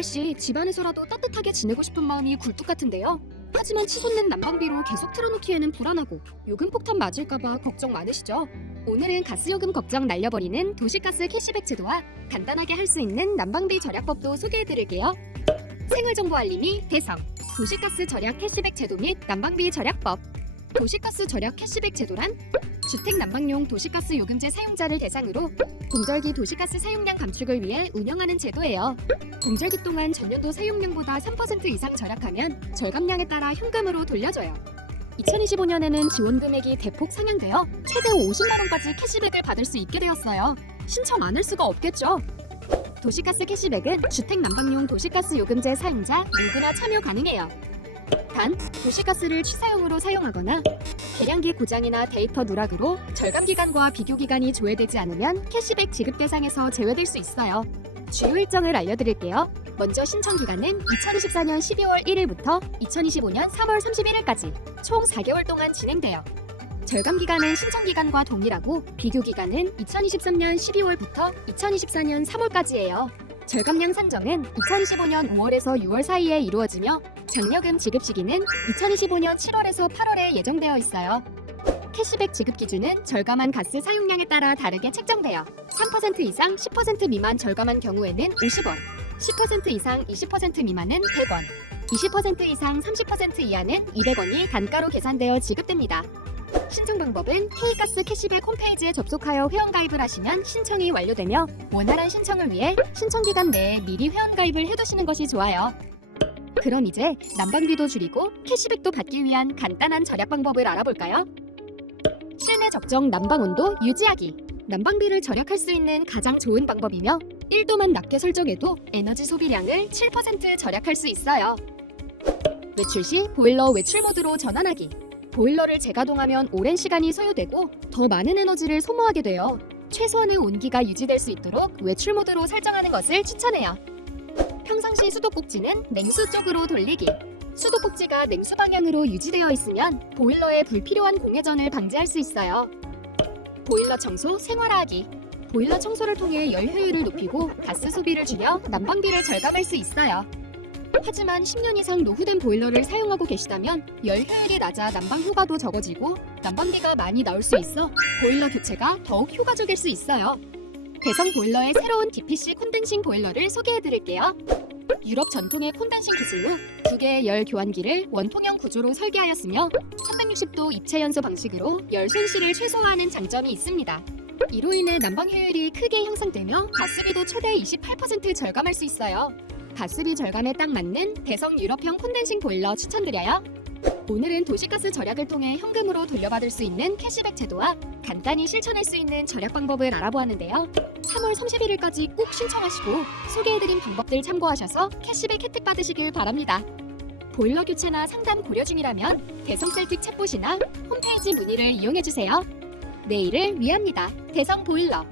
날씨 집안에서라도 따뜻하게 지내고 싶은 마음이 굴뚝 같은데요. 하지만 치솟는 난방비로 계속 틀어놓기에는 불안하고 요금 폭탄 맞을까봐 걱정 많으시죠? 오늘은 가스요금 걱정 날려버리는 도시가스 캐시백 제도와 간단하게 할 수 있는 난방비 절약법도 소개해드릴게요. 생활정보 알림이 대상 도시가스 절약 캐시백 제도 및 난방비 절약법 도시가스 절약 캐시백 제도란 주택 난방용 도시가스 요금제 사용자를 대상으로 공절기 도시가스 사용량 감축을 위해 운영하는 제도예요. 공절기 동안 전년도 사용량보다 3% 이상 절약하면 절감량에 따라 현금으로 돌려줘요. 2025년에는 지원 금액이 대폭 상향되어 최대 50만 원까지 캐시백을 받을 수 있게 되었어요. 신청 안 할 수가 없겠죠. 도시가스 캐시백은 주택 난방용 도시가스 요금제 사용자 누구나 참여 가능해요. 단 도시가스를 취사용으로 사용하거나 계량기 고장이나 데이터 누락으로 절감 기간과 비교 기간이 조회되지 않으면 캐시백 지급 대상에서 제외될 수 있어요. 주요 일정을 알려드릴게요. 먼저 신청 기간은 2024년 12월 1일부터 2025년 3월 31일까지 총 4개월 동안 진행돼요. 절감 기간은 신청 기간과 동일하고 비교 기간은 2023년 12월부터 2024년 3월까지예요. 절감량 산정은 2025년 5월에서 6월 사이에 이루어지며 장려금 지급 시기는 2025년 7월에서 8월에 예정되어 있어요. 캐시백 지급 기준은 절감한 가스 사용량에 따라 다르게 책정돼요. 3% 이상 10% 미만 절감한 경우에는 50원, 10% 이상 20% 미만은 100원, 20% 이상 30% 이하는 200원이 단가로 계산되어 지급됩니다. 신청 방법은 K가스 캐시백 홈페이지에 접속하여 회원가입을 하시면 신청이 완료되며 원활한 신청을 위해 신청 기간 내에 미리 회원가입을 해두시는 것이 좋아요. 그럼 이제 난방비도 줄이고 캐시백도 받기 위한 간단한 절약 방법을 알아볼까요? 실내 적정 난방 온도 유지하기. 난방비를 절약할 수 있는 가장 좋은 방법이며 1도만 낮게 설정해도 에너지 소비량을 7% 절약할 수 있어요. 외출 시 보일러 외출 모드로 전환하기. 보일러를 재가동하면 오랜 시간이 소요되고 더 많은 에너지를 소모하게 되어 최소한의 온기가 유지될 수 있도록 외출 모드로 설정하는 것을 추천해요. 평상시 수도꼭지는 냉수 쪽으로 돌리기. 수도꼭지가 냉수 방향으로 유지되어 있으면 보일러의 불필요한 공회전을 방지할 수 있어요. 보일러 청소 생활화하기. 보일러 청소를 통해 열 효율을 높이고 가스 소비를 줄여 난방비를 절감할 수 있어요. 하지만 10년 이상 노후된 보일러를 사용하고 계시다면 열 효율이 낮아 난방 효과도 적어지고 난방비가 많이 나올 수 있어 보일러 교체가 더욱 효과적일 수 있어요. 대성 보일러의 새로운 DPC 콘덴싱 보일러를 소개해드릴게요. 유럽 전통의 콘덴싱 기술로 두 개의 열 교환기를 원통형 구조로 설계하였으며 360도 입체 연소 방식으로 열 손실을 최소화하는 장점이 있습니다. 이로 인해 난방 효율이 크게 향상되며 가스비도 최대 28% 절감할 수 있어요. 가스비 절감에 딱 맞는 대성 유럽형 콘덴싱 보일러 추천드려요. 오늘은 도시가스 절약을 통해 현금으로 돌려받을 수 있는 캐시백 제도와 간단히 실천할 수 있는 절약 방법을 알아보았는데요. 3월 31일까지 꼭 신청하시고 소개해드린 방법들 참고하셔서 캐시백 혜택 받으시길 바랍니다. 보일러 교체나 상담 고려 중이라면 대성 셀틱 챗봇이나 홈페이지 문의를 이용해주세요. 내일을 위합니다. 대성 보일러